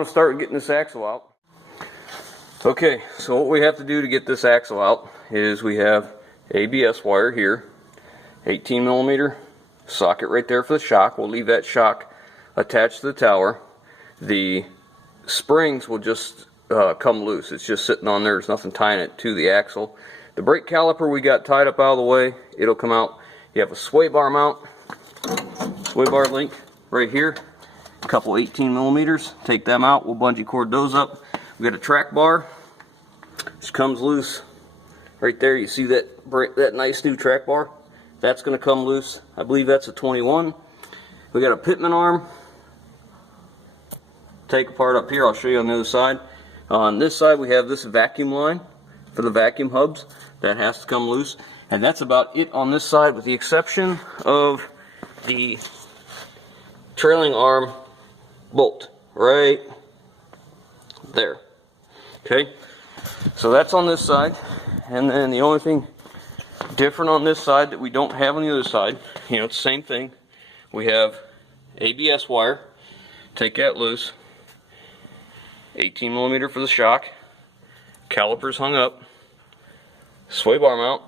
going to start getting this axle out. Okay, so what we have to do to get this axle out is we have ABS wire here, 18 millimeter socket right there for the shock. We'll leave that shock attached to the tower. The springs will just come loose. It's just sitting on there. There's nothing tying it to the axle. The brake caliper we got tied up out of the way. It'll come out. You have a sway bar mount, sway bar link right here. A couple 18 millimeters. Take them out. We'll bungee cord those up. We got a track bar. This comes loose right there. You see that nice new track bar? That's going to come loose. I believe that's a 21. We got a pitman arm. Take apart up here. I'll show you on the other side. On this side we have this vacuum line for the vacuum hubs. That has to come loose. And that's about it on this side, with the exception of the trailing arm bolt right there. Okay, so that's on this side. And then the only thing different on this side that we don't have on the other side, you know, it's the same thing. We have ABS wire. Take that loose. 18 millimeter for the shock. Calipers hung up. Sway bar mount.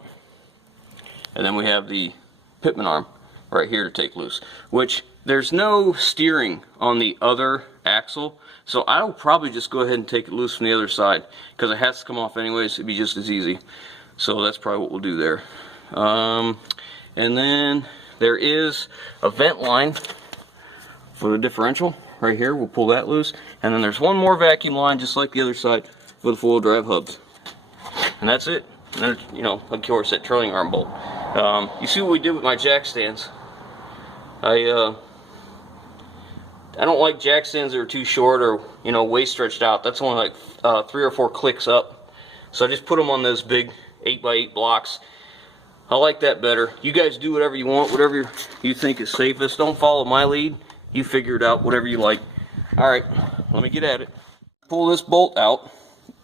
And then we have the pitman arm right here to take loose, which there's no steering on the other axle, so I'll probably just go ahead and take it loose from the other side, because it has to come off anyways. It'd be just as easy. So that's probably what we'll do there. And then there is a vent line for the differential right here. We'll pull that loose. And then there's one more vacuum line just like the other side for the four-wheel drive hubs. And that's it. And then, you know, of course, that trailing arm bolt. You see what we did with my jack stands. I don't like jack stands that are too short or, you know, way stretched out. That's only like 3 or 4 clicks up. So I just put them on those big 8x8 blocks. I like that better. You guys do whatever you want, whatever you think is safest. Don't follow my lead. You figure it out, whatever you like. Alright, let me get at it. Pull this bolt out.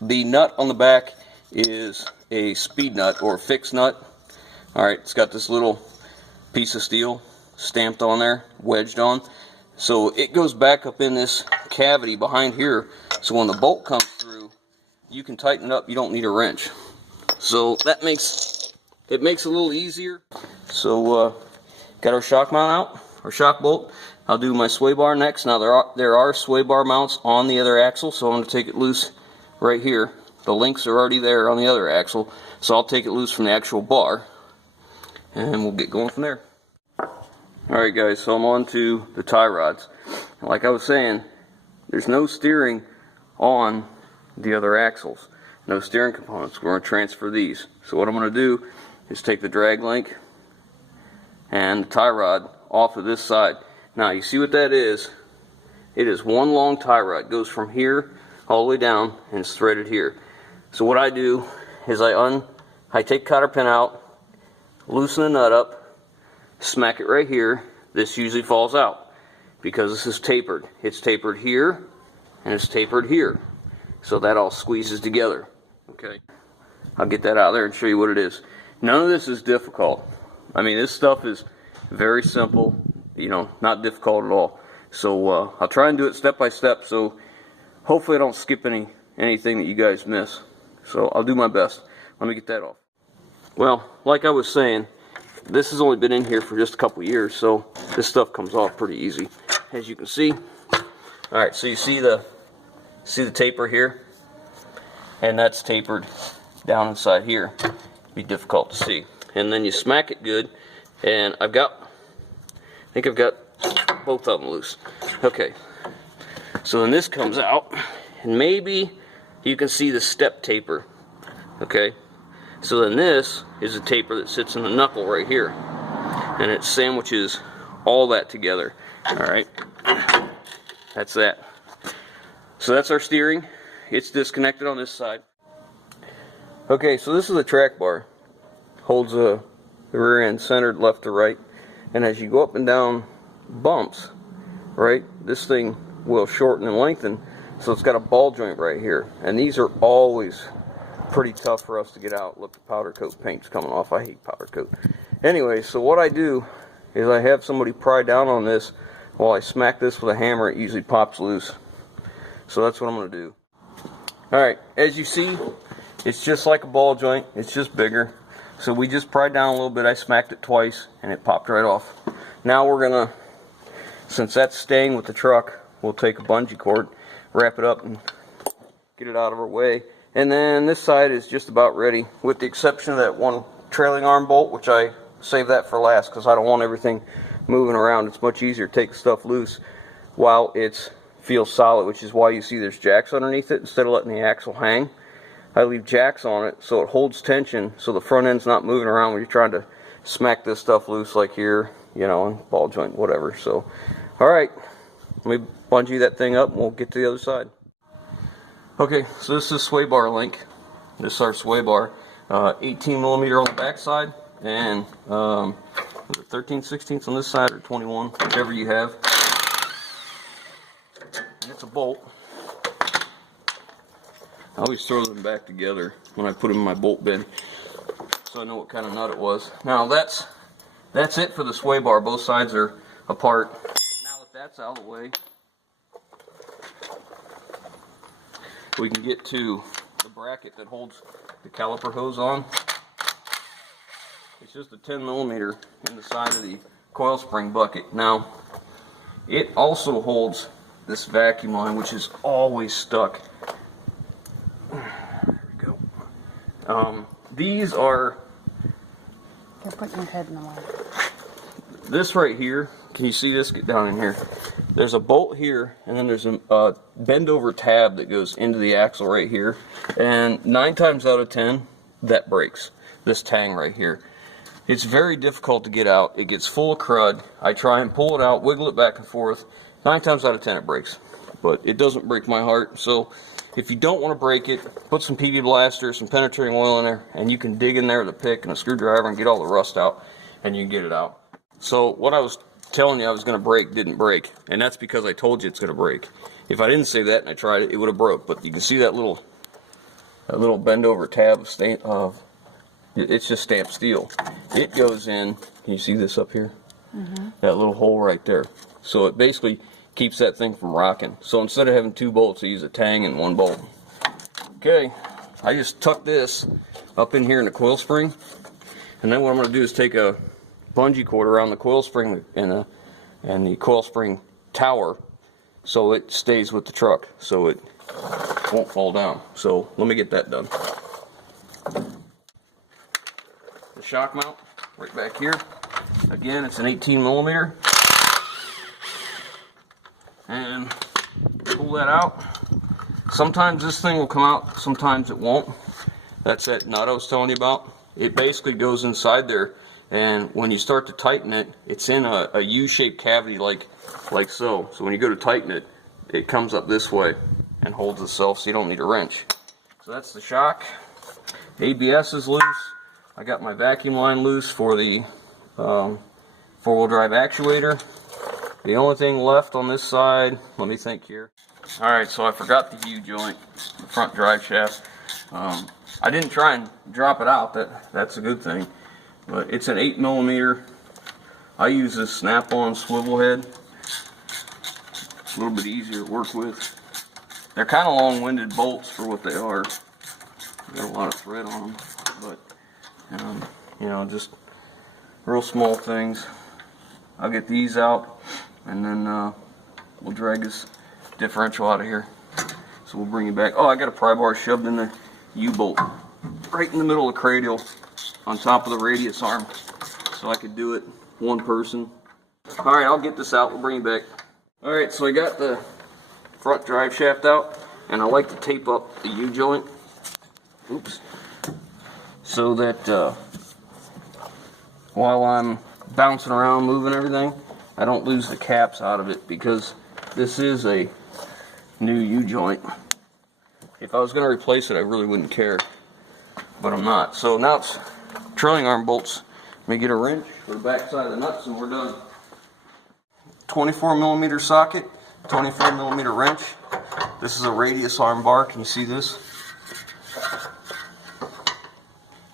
The nut on the back is a speed nut or a fixed nut. Alright, it's got this little piece of steel stamped on there, wedged on. So it goes back up in this cavity behind here. So when the bolt comes through, you can tighten it up. You don't need a wrench. So that makes it a little easier. So got our shock mount out, our shock bolt. I'll do my sway bar next. Now there are sway bar mounts on the other axle, so I'm going to take it loose right here. The links are already there on the other axle, so I'll take it loose from the actual bar, and we'll get going from there. Alright guys, so I'm on to the tie rods. Like I was saying, there's no steering on the other axles. No steering components. We're going to transfer these. So what I'm going to do is take the drag link and the tie rod off of this side. Now you see what that is? It is one long tie rod. It goes from here all the way down and it's threaded here. So what I do is I take cotter pin out, loosen the nut up, smack it right here. This usually falls out because this is tapered. It's tapered here and it's tapered here. So that all squeezes together. Okay, I'll get that out there and show you what it is. None of this is difficult. I mean, this stuff is very simple, you know, not difficult at all. So I'll try and do it step by step, so hopefully I don't skip anything that you guys miss. So I'll do my best. Let me get that off. Well, like I was saying, this has only been in here for just a couple years, so this stuff comes off pretty easy, as you can see. Alright, so you see the taper here? And that's tapered down inside here. Be difficult to see. And then you smack it good, and I think I've got both of them loose. Okay, so then this comes out, and maybe you can see the step taper. Okay, so then this is a taper that sits in the knuckle right here, and it sandwiches all that together. Alright, that's that. So that's our steering. It's disconnected on this side. Okay, so this is a track bar. Holds the rear end centered left to right, and as you go up and down bumps, right, this thing will shorten and lengthen. So it's got a ball joint right here, and these are always pretty tough for us to get out. Look, the powder coat paint's coming off. I hate powder coat. Anyway, so what I do is I have somebody pry down on this while I smack this with a hammer. It usually pops loose. So that's what I'm going to do. Alright, as you see, it's just like a ball joint, it's just bigger. So we just pried down a little bit, I smacked it twice, and it popped right off. Now we're going to, since that's staying with the truck, we'll take a bungee cord, wrap it up, and get it out of our way. And then this side is just about ready, with the exception of that one trailing arm bolt, which I saved that for last because I don't want everything moving around. It's much easier to take stuff loose while it feels solid, which is why you see there's jacks underneath it instead of letting the axle hang. I leave jacks on it so it holds tension, so the front end's not moving around when you're trying to smack this stuff loose, like here, you know, and ball joint, whatever. So, alright, let me bungee that thing up and we'll get to the other side. Okay, so this is sway bar link. This is our sway bar. 18 millimeter on the back side, and 13/16 on this side, or 21, whichever you have. And it's a bolt. I always throw them back together when I put them in my bolt bin, so I know what kind of nut it was. Now that's it for the sway bar. Both sides are apart. Now that that's out of the way, we can get to the bracket that holds the caliper hose on. It's just a 10 millimeter in the side of the coil spring bucket. Now, it also holds this vacuum line, which is always stuck. There we go. These are... You're putting your head in the way. This right here, can you see this? Get down in here. There's a bolt here, and then there's a bend over tab that goes into the axle right here. And 9 times out of 10, that breaks. This tang right here. It's very difficult to get out. It gets full of crud. I try and pull it out, wiggle it back and forth. 9 times out of 10 it breaks. But it doesn't break my heart. So if you don't want to break it, put some PB Blaster, some penetrating oil in there, and you can dig in there with a pick and a screwdriver and get all the rust out, and you can get it out. So what I was telling you I was going to break didn't break, and that's because I told you it's going to break. If I didn't say that and I tried it, it would have broke. But you can see that little bend over tab of it's just stamped steel. It goes in, can you see this up here? Mm-hmm. That little hole right there. So it basically keeps that thing from rocking. So instead of having 2 bolts, I use a tang and 1 bolt. Okay, I just tuck this up in here in the coil spring, and then what I'm going to do is take a bungee cord around the coil spring and the coil spring tower, so it stays with the truck, so it won't fall down. So let me get that done. The shock mount right back here. Again, it's an 18 millimeter, and pull that out. Sometimes this thing will come out, sometimes it won't. That's that nut I was telling you about. It basically goes inside there, and when you start to tighten it, it's in a U-shaped cavity like so. So when you go to tighten it, it comes up this way and holds itself, so you don't need a wrench. So that's the shock. ABS is loose. I got my vacuum line loose for the four-wheel drive actuator. The only thing left on this side, let me think here. Alright, so I forgot the U-joint, the front drive shaft. I didn't try and drop it out, that's a good thing. But it's an 8 millimeter. I use this snap-on swivel head. It's a little bit easier to work with. They're kind of long-winded bolts for what they are. Got a lot of thread on them, but you know, just real small things. I'll get these out, and then we'll drag this differential out of here. So we'll bring it back. Oh, I got a pry bar shoved in the U-bolt right in the middle of the cranial on top of the radius arm, so I could do it one person. Alright, I'll get this out, we'll bring it back. Alright, so I got the front drive shaft out, and I like to tape up the U-joint. Oops. So that while I'm bouncing around, moving everything, I don't lose the caps out of it, because this is a new U-joint. If I was going to replace it, I really wouldn't care, but I'm not. So now it's trailing arm bolts. Let me get a wrench for the back side of the nuts, and we're done. 24 millimeter socket, 24 millimeter wrench. This is a radius arm bar. Can you see this?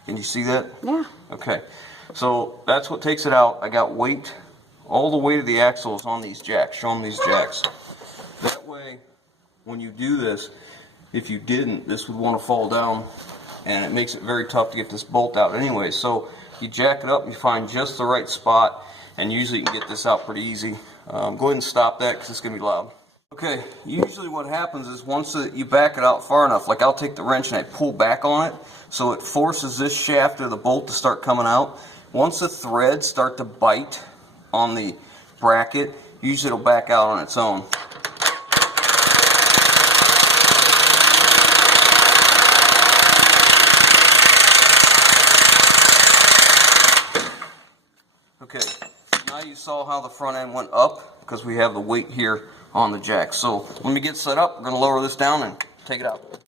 Can you see that? Yeah. Okay. So that's what takes it out. I got weight. All the weight of the axle is on these jacks. Show them these jacks. That way, when you do this, if you didn't, this would want to fall down, and it makes it very tough to get this bolt out anyway. So you jack it up, you find just the right spot, and usually you can get this out pretty easy. Go ahead and stop that because it's going to be loud. Okay, usually what happens is once you back it out far enough, like I'll take the wrench and I pull back on it, so it forces this shaft of the bolt to start coming out. Once the threads start to bite on the bracket, usually it'll back out on its own. Okay, now you saw how the front end went up because we have the weight here on the jack. So when we get set up, we're going to lower this down and take it out.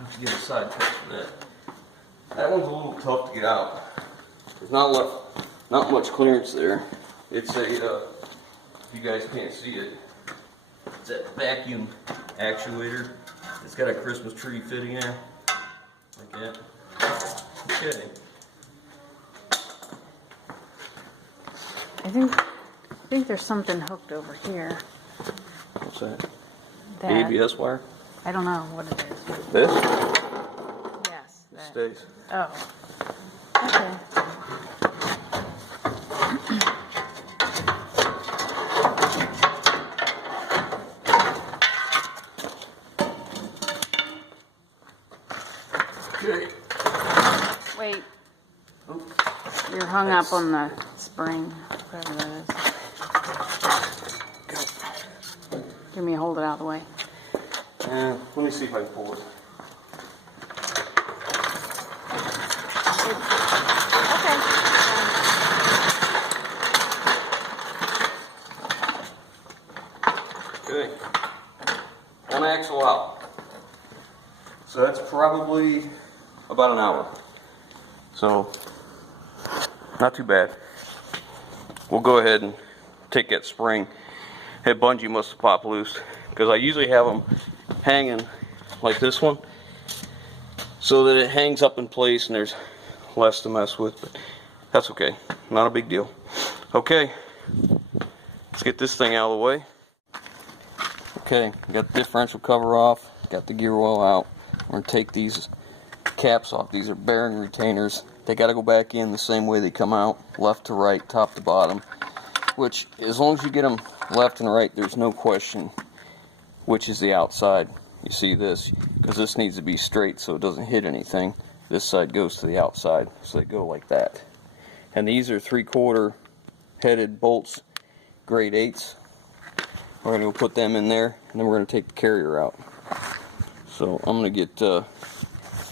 Let's get a side touch for that. That one's a little tough to get out. There's not much clearance there. It's a, if you guys can't see it, it's that vacuum actuator. It's got a Christmas tree fitting there, like that. Okay. I think there's something hooked over here. What's that? That, ABS wire? I don't know what it is. This? Yes. It That. stays. Oh. Okay. Okay. Wait. You're hung up on the spring, whatever that is. Give me a hold it out of the way. Let me see if I can pull it. Okay. One axle out. So that's probably about an hour. So, not too bad. We'll go ahead and take that spring. That bungee must have popped loose because I usually have them hanging like this one so that it hangs up in place and there's less to mess with, but that's okay. Not a big deal. Okay, let's get this thing out of the way. Okay, got the differential cover off, got the gear oil out. We're going to take these caps off. These are bearing retainers. They got to go back in the same way they come out, left to right, top to bottom, which as long as you get them left and right, there's no question which is the outside. You see this, because this needs to be straight so it doesn't hit anything. This side goes to the outside, so they go like that. And these are 3/4 headed bolts, grade 8s. We're going to go put them in there, and then we're going to take the carrier out. So I'm going to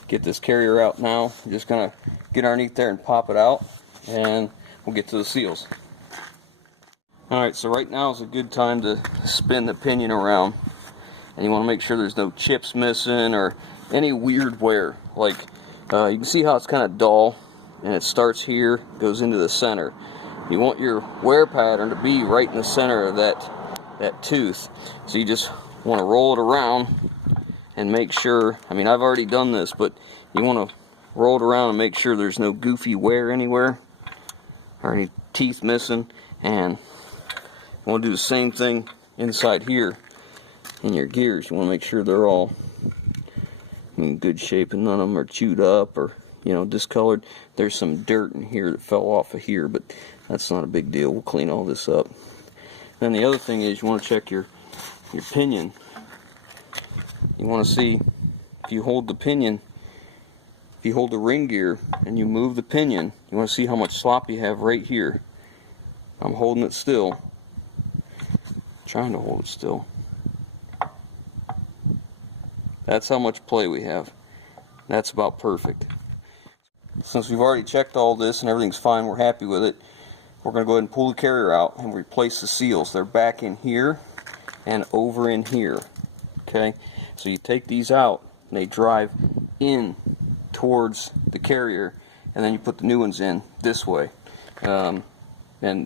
get this carrier out now. I'm just going to get underneath there and pop it out, and we'll get to the seals. Alright, so right now is a good time to spin the pinion around. And you want to make sure there's no chips missing or any weird wear. Like, you can see how it's kind of dull, and it starts here, goes into the center. You want your wear pattern to be right in the center of that tooth. So you just want to roll it around and make sure, I mean, I've already done this, but you want to roll it around and make sure there's no goofy wear anywhere or any teeth missing. And you want to do the same thing inside here in your gears. You want to make sure they're all in good shape and none of them are chewed up or, you know, discolored. There's some dirt in here that fell off of here, but that's not a big deal. We'll clean all this up. Then the other thing is you want to check your pinion. You want to see if you hold the pinion, if you hold the ring gear and you move the pinion, you want to see how much slop you have right here. I'm holding it still, trying to hold it still. That's how much play we have. That's about perfect. Since we've already checked all this and everything's fine, we're happy with it, we're going to go ahead and pull the carrier out and replace the seals. They're back in here and over in here. Okay, so you take these out and they drive in towards the carrier, and then you put the new ones in this way. And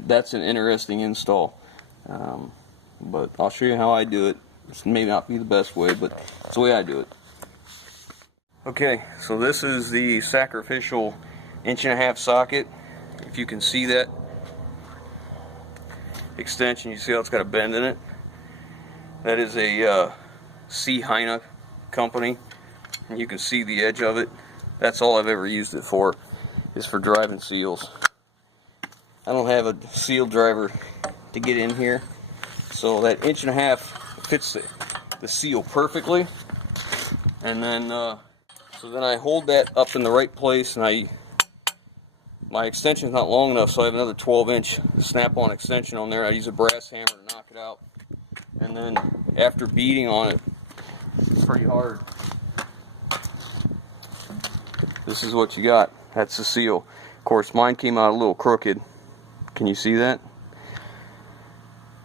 that's an interesting install. But I'll show you how I do it. This may not be the best way, but it's the way I do it. Okay, so this is the sacrificial 1.5" socket. If you can see that extension, you see how it's got a bend in it? That is a C. Heine company, and you can see the edge of it. That's all I've ever used it for, is for driving seals. I don't have a seal driver to get in here, so that 1.5" fits the seal perfectly. And then so then I hold that up in the right place, and my extension is not long enough, so I have another 12-inch snap-on extension on there. I use a brass hammer to knock it out, and then after beating on it pretty hard, this is what you got. That's the seal. Of course, mine came out a little crooked. Can you see that?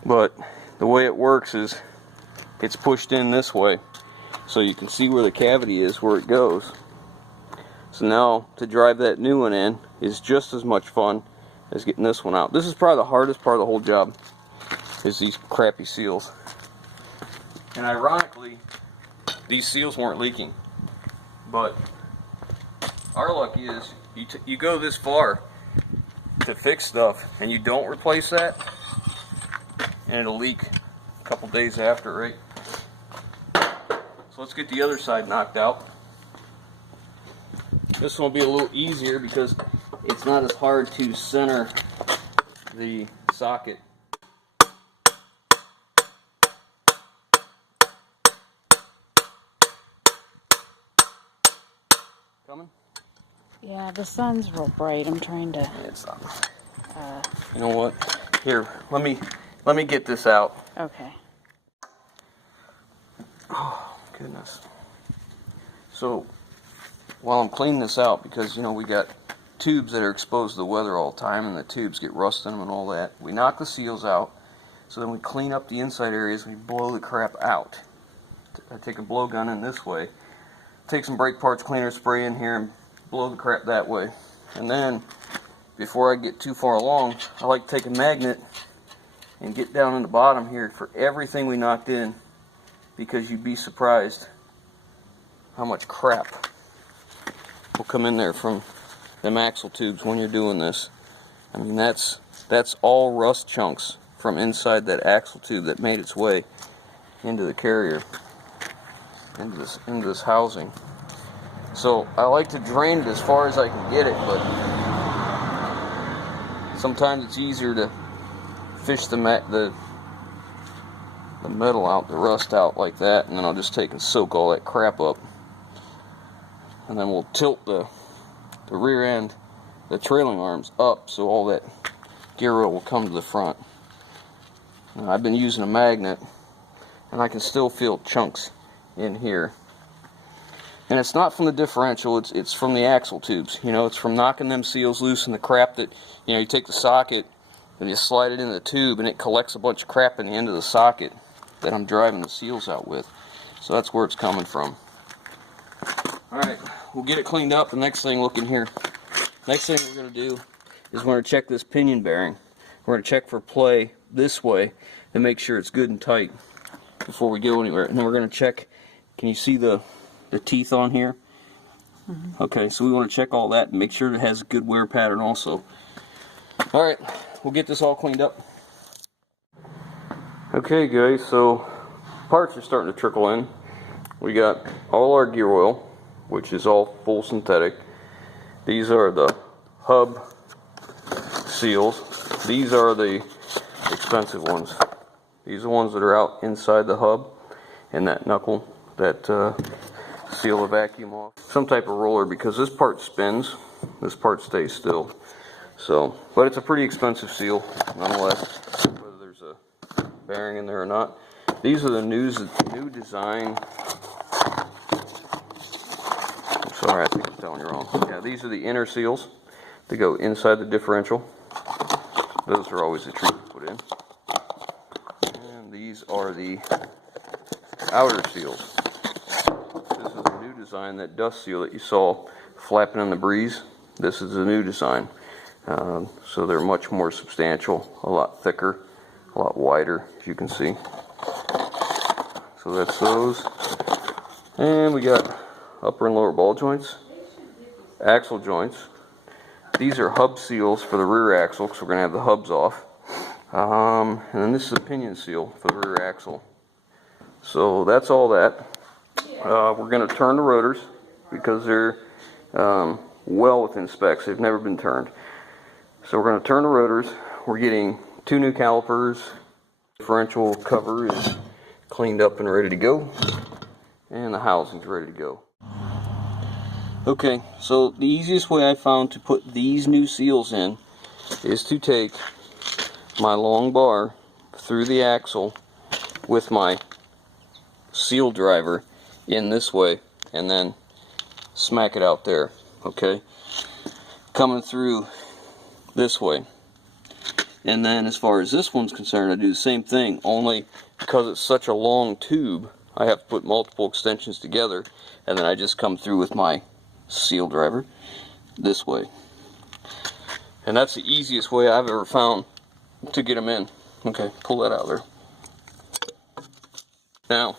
But the way it works is it's pushed in this way, so you can see where the cavity is, where it goes. So now to drive that new one in is just as much fun as getting this one out. This is probably the hardest part of the whole job, is these crappy seals. And ironically, these seals weren't leaking. But our luck is you go this far to fix stuff and you don't replace that, and it'll leak a couple days after, right? So let's get the other side knocked out. This one will be a little easier because it's not as hard to center the socket. Coming? Yeah, the sun's real bright. I'm trying to. It's not. You know what? Here, let me get this out. Okay. Oh goodness. So while I'm cleaning this out, because you know we got tubes that are exposed to the weather all the time, and the tubes get rust in them and all that, we knock the seals out. So then we clean up the inside areas. We blow the crap out. I take a blowgun in this way. Take some brake parts cleaner spray in here and blow the crap that way. And then, before I get too far along, I like to take a magnet and get down in the bottom here for everything we knocked in, because you'd be surprised how much crap will come in there from them axle tubes when you're doing this. I mean, that's all rust chunks from inside that axle tube that made its way into the carrier, into this housing. So I like to drain it as far as I can get it, but sometimes it's easier to fish the metal out, the rust out like that, and then I'll just take and soak all that crap up. And then we'll tilt the rear end, the trailing arms up, so all that gear oil will come to the front. Now, I've been using a magnet, and I can still feel chunks in here. And it's not from the differential, it's from the axle tubes. You know, it's from knocking them seals loose and the crap that, you know, you take the socket and you slide it in the tube and it collects a bunch of crap in the end of the socket that I'm driving the seals out with. So that's where it's coming from. Alright, we'll get it cleaned up. The next thing, look in here. Next thing we're going to do is we're going to check this pinion bearing. We're going to check for play this way and make sure it's good and tight before we go anywhere. And then we're going to check, can you see the teeth on here? Mm-hmm. Okay, so we want to check all that and make sure it has a good wear pattern also. Alright, we'll get this all cleaned up. Okay guys, so parts are starting to trickle in. We got all our gear oil, which is all full synthetic. These are the hub seals. These are the expensive ones. These are the ones that are out inside the hub and that knuckle that seal the vacuum off. Some type of roller, because this part spins, this part stays still. So, but it's a pretty expensive seal nonetheless, whether there's a bearing in there or not. These are the new design. Sorry, I think I'm telling you wrong. Yeah, these are the inner seals that go inside the differential. Those are always the treat to put in. And these are the outer seals. This is the new design, that dust seal that you saw flapping in the breeze. This is the new design. So they're much more substantial, a lot thicker, a lot wider, as you can see. So that's those. And we got upper and lower ball joints, axle joints. These are hub seals for the rear axle, because we're going to have the hubs off. And then this is a pinion seal for the rear axle. So that's all that. We're going to turn the rotors because they're well within specs. They've never been turned. So we're going to turn the rotors. We're getting 2 new calipers. Differential cover is cleaned up and ready to go. And the housing's ready to go. Okay, so the easiest way I found to put these new seals in is to take my long bar through the axle with my seal driver in this way and then smack it out there. Okay, coming through this way. And then as far as this one's concerned, I do the same thing, only because it's such a long tube I have to put multiple extensions together, and then I just come through with my seal driver this way. And that's the easiest way I've ever found to get them in. Okay, pull that out there. Now,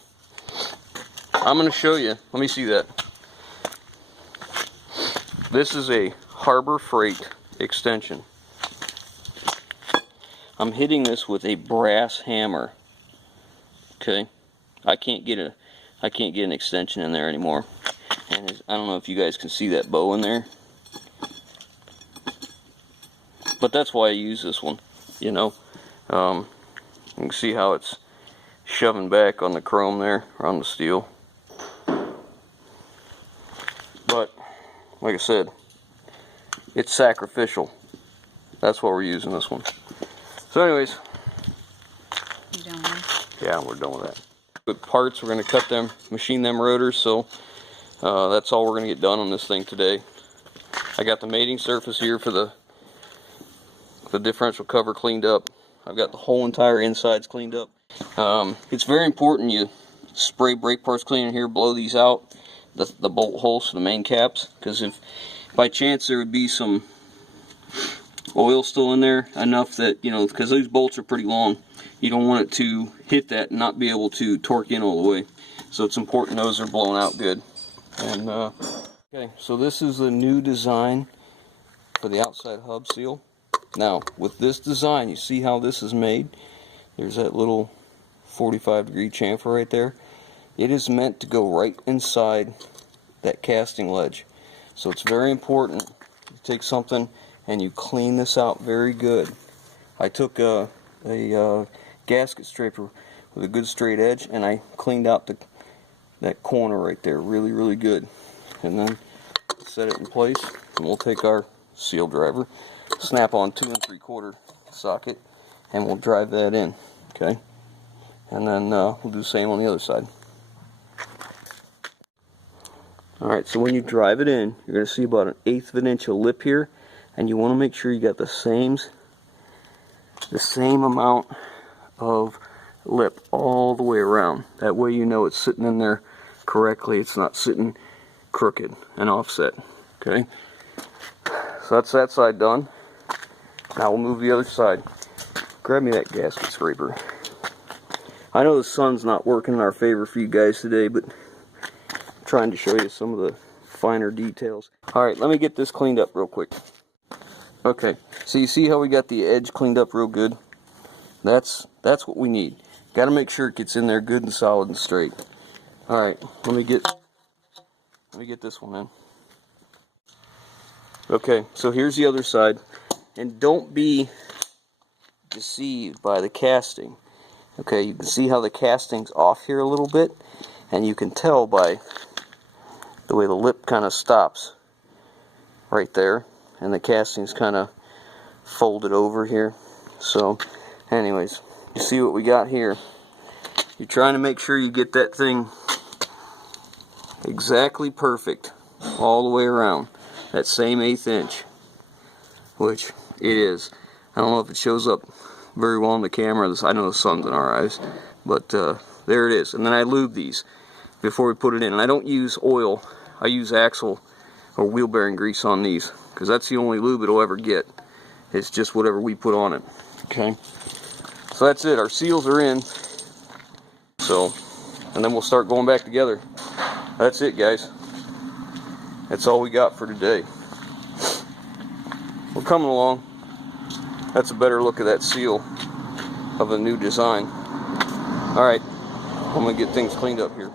I'm going to show you, let me see that. This is a Harbor Freight extension. I'm hitting this with a brass hammer. Okay, I can't get an extension in there anymore. And I don't know if you guys can see that bow in there, but that's why I use this one. You know, you can see how it's shoving back on the chrome there, or on the steel. But like I said, it's sacrificial. That's why we're using this one. So anyways, You done with? yeah, we're done with that. With parts, we're going to cut them, machine them rotors, so that's all we're going to get done on this thing today. I got the mating surface here for the differential cover cleaned up. I've got the whole entire insides cleaned up. It's very important you spray brake parts cleaner here, blow these out, the bolt holes for the main caps, because if by chance there would be some oil still in there, enough that, you know, because these bolts are pretty long, you don't want it to hit that and not be able to torque in all the way. So it's important those are blown out good. And okay, so this is the new design for the outside hub seal. Now with this design, you see how this is made. There's that little 45-degree chamfer right there. It is meant to go right inside that casting ledge. So it's very important you take something and you clean this out very good. I took a gasket scraper with a good straight edge and I cleaned out that corner right there really good. And then set it in place, and we'll take our seal driver, snap on 2 3/4 socket, and we'll drive that in. Okay, and then we'll do the same on the other side. Alright, so when you drive it in, you're going to see about 1/8 of an inch of lip here, and you want to make sure you got the same amount of lip all the way around. That way you know it's sitting in there correctly, it's not sitting crooked and offset. Okay, so that's that side done. Now we'll move the other side. Grab me that gasket scraper. I know the sun's not working in our favor for you guys today, but I'm trying to show you some of the finer details. Alright, let me get this cleaned up real quick. Okay, so you see how we got the edge cleaned up real good? That's what we need. Got to make sure it gets in there good and solid and straight. Alright, let me get this one in. Okay, so here's the other side. And don't be deceived by the casting. Okay, you can see how the casting's off here a little bit, and you can tell by the way the lip kind of stops right there, and the casting's kind of folded over here. So anyways, you see what we got here. You're trying to make sure you get that thing exactly perfect all the way around, that same 1/8 inch, which it is. I don't know if it shows up very well on the camera. I know the sun's in our eyes, but there it is. And then I lube these before we put it in. And I don't use oil. I use axle or wheel bearing grease on these, because that's the only lube it'll ever get. It's just whatever we put on it. Okay. So that's it. Our seals are in. So, and then we'll start going back together. That's it, guys. That's all we got for today. We're coming along. That's a better look at that seal of the new design. All right, I'm gonna get things cleaned up here.